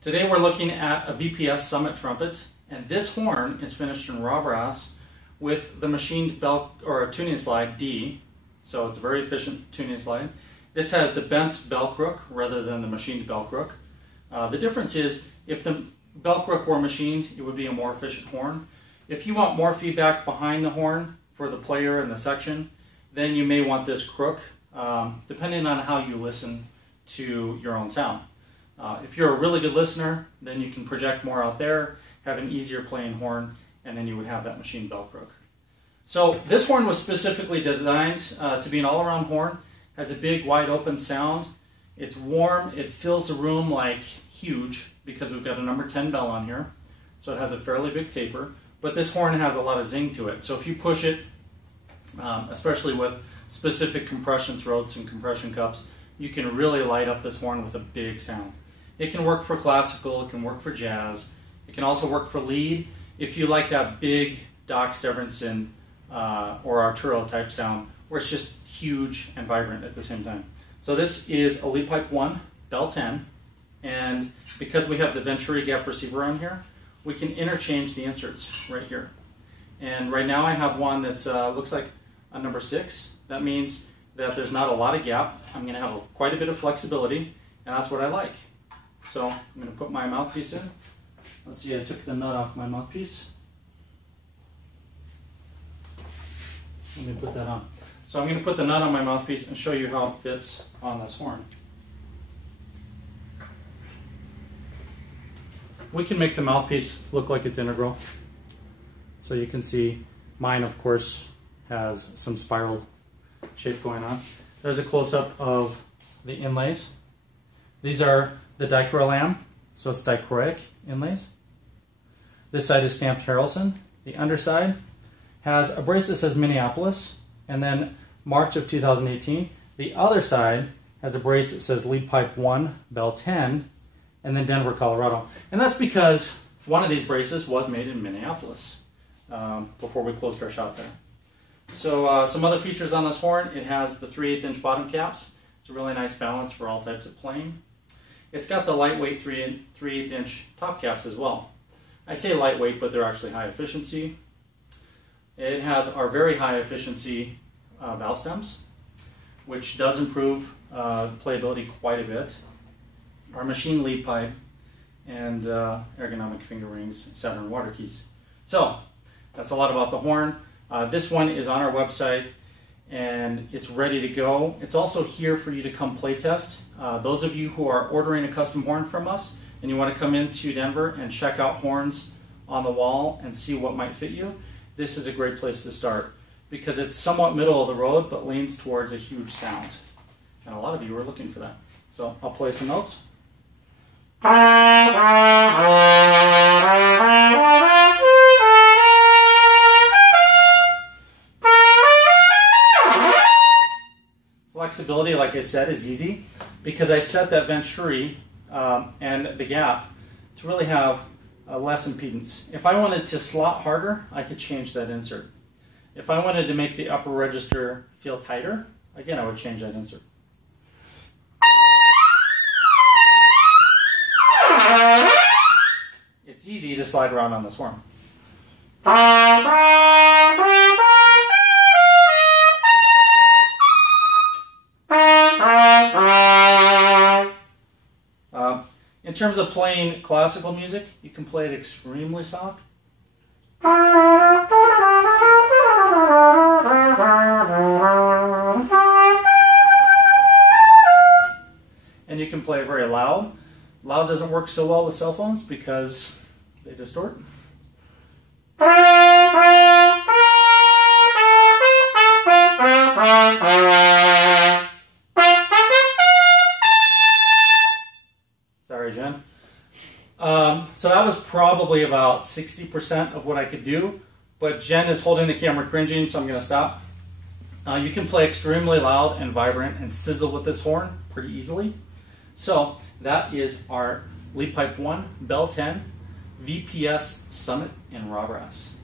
Today we're looking at a VPS Summit trumpet, and this horn is finished in raw brass with the machined bell or tuning slide D, so it's a very efficient tuning slide. This has the bent bell crook rather than the machined bell crook. The difference is if the bell crook were machined, it would be a more efficient horn. If you want more feedback behind the horn for the player and the section, then you may want this crook, depending on how you listen to your own sound. If you're a really good listener, then you can project more out there, have an easier playing horn, and then you would have that machined bell crook. So this horn was specifically designed to be an all-around horn. Has a big, wide open sound. It's warm. It fills the room like huge because we've got a number 10 bell on here. So it has a fairly big taper. But this horn has a lot of zing to it. So if you push it, especially with specific compression throats and compression cups, you can really light up this horn with a big sound. It can work for classical, it can work for jazz, it can also work for lead. If you like that big Doc Severinsen or Arturo type sound, where it's just huge and vibrant at the same time. So this is a lead pipe 1, bell 10, and because we have the Venturi gap receiver on here, we can interchange the inserts right here. And right now I have one that's looks like a number 6. That means that there's not a lot of gap. I'm going to have quite a bit of flexibility, and that's what I like. So I'm going to put my mouthpiece in. Let's see, I took the nut off my mouthpiece. Let me put that on. So I'm going to put the nut on my mouthpiece and show you how it fits on this horn. We can make the mouthpiece look like it's integral. So you can see mine, of course, has some spiral shape going on. There's a close-up of the inlays. These are the dichroic, so it's dichroic inlays. This side is stamped Harrelson. The underside has a brace that says Minneapolis, and then March of 2018. The other side has a brace that says lead pipe 1, bell 10, and then Denver, Colorado. And that's because one of these braces was made in Minneapolis before we closed our shop there. So some other features on this horn: it has the 3/8" bottom caps. It's a really nice balance for all types of playing. It's got the lightweight 3/8" top caps as well. I say lightweight, but they're actually high efficiency. It has our very high efficiency valve stems, which does improve playability quite a bit. Our machine lead pipe and ergonomic finger rings, Saturn water keys. So that's a lot about the horn. This one is on our website and it's ready to go. It's also here for you to come play test. Those of you who are ordering a custom horn from us and you want to come into Denver and check out horns on the wall and see what might fit you, this is a great place to start because it's somewhat middle of the road but leans towards a huge sound. And a lot of you are looking for that. So I'll play some notes. Flexibility, like I said, is easy because I set that Venturi and the gap to really have less impedance. If I wanted to slot harder, I could change that insert. If I wanted to make the upper register feel tighter, again, I would change that insert. It's easy to slide around on this horn. In terms of playing classical music, you can play it extremely soft. And you can play it very loud. Loud doesn't work so well with cell phones because they distort. Sorry, Jen. So that was probably about 60% of what I could do, but Jen is holding the camera cringing, so I'm going to stop. You can play extremely loud and vibrant and sizzle with this horn pretty easily. So that is our lead pipe 1, bell 10, VPS Summit in raw brass.